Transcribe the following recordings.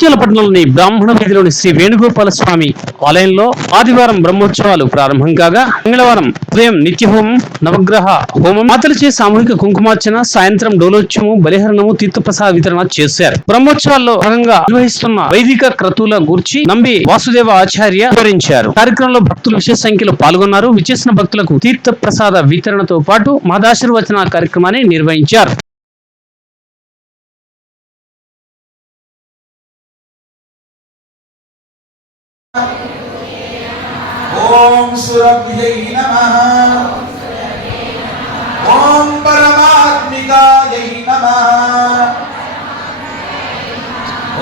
జగిత్యాల పట్టణంలోని బ్రాహ్మణ వీధిలోని శ్రీ వేణుగోపాల స్వామి ఆలయంలో ఆదివారం బ్రహ్మోత్సవాలు ప్రారంభం కాగా మంగళవారం ఉదయం నిత్యహోమం నవగ్రహ హోమం మాతలచే సామూహిక కుంకుమార్చన సాయంత్రం డోలోత్సవము బలిహరణము తీర్థప్రసాద వితరణ చేశారు. బ్రహ్మోత్సవాల్లో భాగంగా నిర్వహిస్తున్న వైదిక క్రతువుల గూర్చి నంబి వాసుదేవ ఆచార్య వివరించారు. కార్యక్రమంలో భక్తులు విశేష సంఖ్యలో పాల్గొన్నారు. విచేసిన భక్తులకు తీర్థ ప్రసాద వితరణతో పాటు మహదాశీర్వచన కార్యక్రమాన్ని నిర్వహించారు. ఓం సురభ్యై నమః. ఓం పరమాత్మికాయై నమః.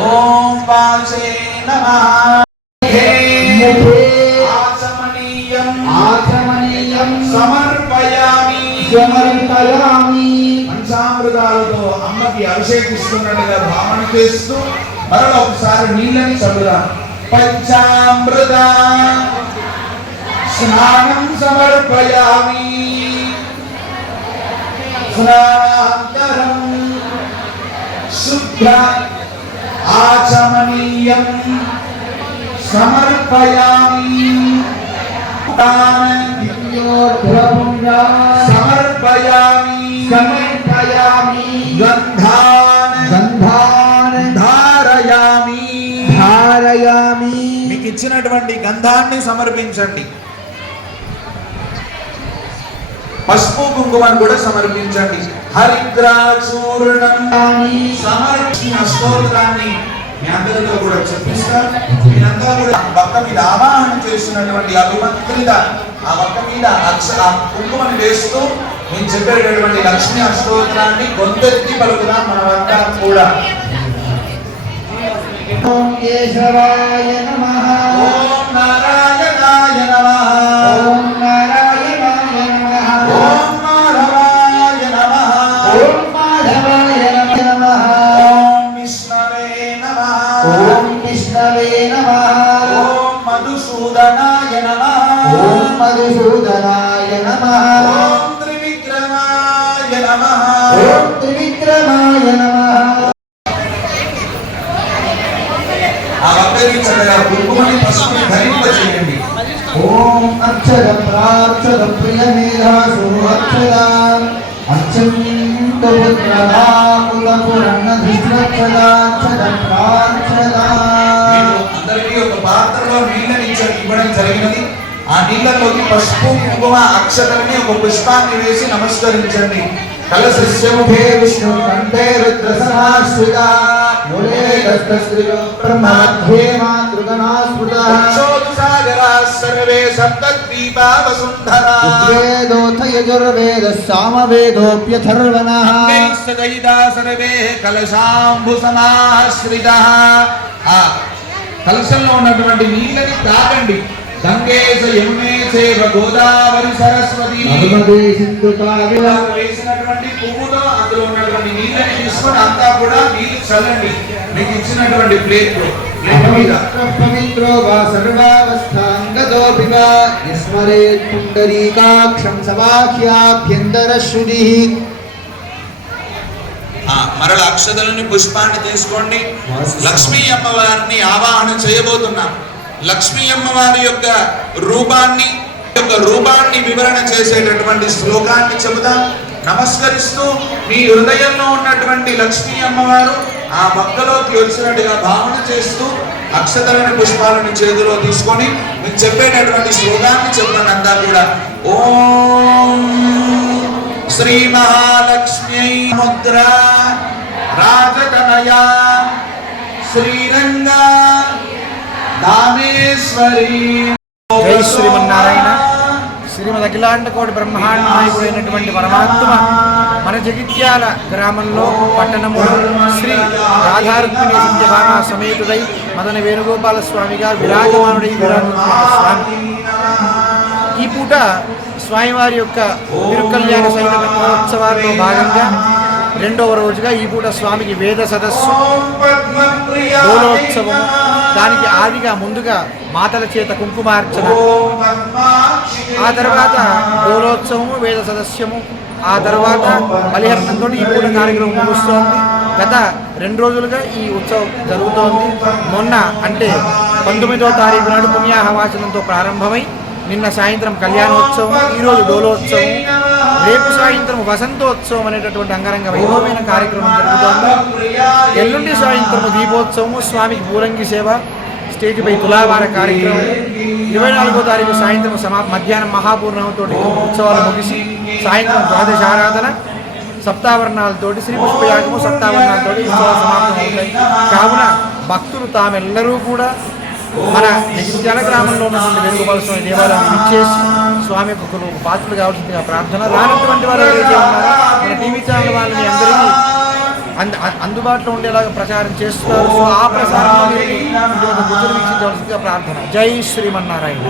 ఓం వాచే నమః. ఆచమనీయం. ఆచమనీయం. సమర్పయామి. సమర్పయామి. పంచామృతాలతో అమ్మకి అభిషేకిస్తున్నట్టుగా భావన చేస్తూ మరల ఒకసారి నీళ్ళని చదువుదాం పంచామృత స్నానం సమర్పయామి స్నానాంతరం శుద్ధ ఆచమనీయం సమర్పయామి సమర్పయామి సమర్పయామి గంధా ధారయామి మీకు ఇచ్చినటువంటి గంధాన్ని సమర్పించండి. పసుపు కుంకుమను కూడా సమర్పించండి. హరిద్రాచూర్ణం సమర్పించిన స్తోత్రాన్ని మీ అందరితో కూడా చెప్పిస్తా మీరంతా కూడా పక్క మీద ఆవాహన చేస్తున్నటువంటి అభిమంత్రిత ఆ పక్క మీద అక్ష ఆ కుంకుమని వేస్తూ నేను చెప్పేటటువంటి లక్ష్మీ అష్టోత్తరాన్ని గొంతెత్తి పలుకుదాం మనమంతా కూడా. ఓం కేశవాయ నమః. ఓం నారాయణాయ నమః. ఓం నారాయణాయ నమః. ఓం మాధవాయ నమః. ఓం మాధవాయ నమః. ఓం విష్ణవే నమః. ఓం విష్ణవే నమః. ఓం మధుసూదనాయ నమః. ఓం మధుసూదనాయ నమః. అక్షర ప్రాక్షర ప్రియ మేధాసు అక్షర అత్యంత పుత్రదాకుల పురణ ధిష్రక్షరాక్షర ప్రాక్షర అందరికీ ఒక పాత్రలో నీళ్ళని ఇచ్చ- ఇవ్వడం జరిగినది. ఆ నీళ్ళలోకి పసుపు కుంకుమ అక్షతల్ని ఒక పుష్పాన్ని వేసి నమస్కరించండి. కలశస్యముఖే ముఖే విష్ణు కంఠే రుద్ర సమాశ్రిత మూలే దస్తశ్రియో బ్రహ్మధ్యే మాతృగణా స్మృత సాగరా సర్వే సామవేదోప్యథర్వణః సదయిదా సర్వే కలశాంబు సమాశ్రితః ఆ కలశంలో ఉన్నటువంటి నీళ్ళని తాగండి. గంగేశ యమునే చేవ గోదావరి సరస్వతి. వేసినటువంటి పువ్వులో అందులో ఉన్నటువంటి నీళ్ళని తీసుకొని అంతా కూడా నీళ్ళు చల్లండి. మీకు ఇచ్చినటువంటి ప్లేట్లో పవిత్రో వా సర్వావస్థాంగతోపి పుండరీకాక్షం మరల అక్షతలని పుష్పాన్ని తీసుకోండి. లక్ష్మీ అమ్మవారిని ఆవాహన చేయబోతున్నాం. లక్ష్మీ అమ్మవారి యొక్క రూపాన్ని యొక్క రూపాన్ని వివరణ చేసేటటువంటి శ్లోకాన్ని చెబుదాం నమస్కరిస్తూ మీ హృదయంలో ఉన్నటువంటి లక్ష్మీ అమ్మవారు ఆ మొక్కలోకి వచ్చినట్టుగా భావన చేస్తూ అక్షతలని పుష్పాలను చేతిలో తీసుకొని నేను చెప్పేటటువంటి శ్లోకాన్ని చెబుతాను అంతా కూడా. ఓం శ్రీ మహాలక్ష్మి ముద్ర రాజతనయా శ్రీరంగ దామేశ్వరి జై శ్రీమన్నారాయణ. శ్రీమద్ అఖిలాండ కోటి బ్రహ్మాండ నాయకుడైనటువంటి పరమాత్మ మన జగిత్యాల గ్రామంలో పట్టణంలో శ్రీ రాధారుక్మిణి సత్యభామ సమేతుడై మదన వేణుగోపాల స్వామిగా విరాజమానుడై విరాజుతున్న స్వామి. ఈ పూట స్వామివారి యొక్క తిరుకల్యాణ సహిత మహోత్సవాల్లో భాగంగా రెండవ రోజుగా ఈ పూట స్వామికి వేద సదస్సు. డోలోత్సవం. దానికి ఆదిగా ముందుగా మాతల చేత కుంకుమార్చన. ఆ తర్వాత డోలోత్సవము వేద సదస్యము. ఆ తర్వాత బలిహరణంతో ఈ పూట కార్యక్రమం ముగుస్తోంది. గత రెండు రోజులుగా ఈ ఉత్సవం జరుగుతోంది. మొన్న అంటే పంతొమ్మిదవ తారీఖు నాడు పుణ్యాహవాచనంతో ప్రారంభమై నిన్న సాయంత్రం కళ్యాణోత్సవం ఈరోజు డోలోత్సవం రేపు సాయంత్రం వసంతోత్సవం అనేటటువంటి అంగరంగ వైభవమైన కార్యక్రమం జరుగుతోంది. ఎల్లుండి సాయంత్రం దీపోత్సవము స్వామికి పూరంగి సేవ స్టేజ్పై తులావార కార్యక్రమం. ఇరవై నాలుగో తారీఖు సాయంత్రం సమా మధ్యాహ్నం మహాపూర్ణంతో ఉత్సవాలు ముగిసి సాయంత్రం ద్వాదశ ఆరాధన సప్తావరణాలతోటి శ్రీ పుష్పయాగము సప్తావరణాలతోటి ఉత్సవాలు సమాప్తం అవుతాయి. కావున భక్తులు తామెల్లరూ కూడా మన జల గ్రామంలో ఉన్నటువంటి వెలుగుబాల స్వామి దేవాలయం ఇచ్చేసి స్వామి యొక్క పాత్రలు కావాల్సిందిగా ప్రార్థన రానటువంటి వారు ఎవరైతే ఉన్నారో మన టీవీ ఛానల్ వాళ్ళని అందరినీ అంద- అందుబాటులో ఉండేలాగా ప్రచారం చేస్తున్నారు. సో ఆ ప్రసారంలో మీరు వీక్షించవలసిందిగా ప్రార్థన. జై శ్రీమన్నారాయణ.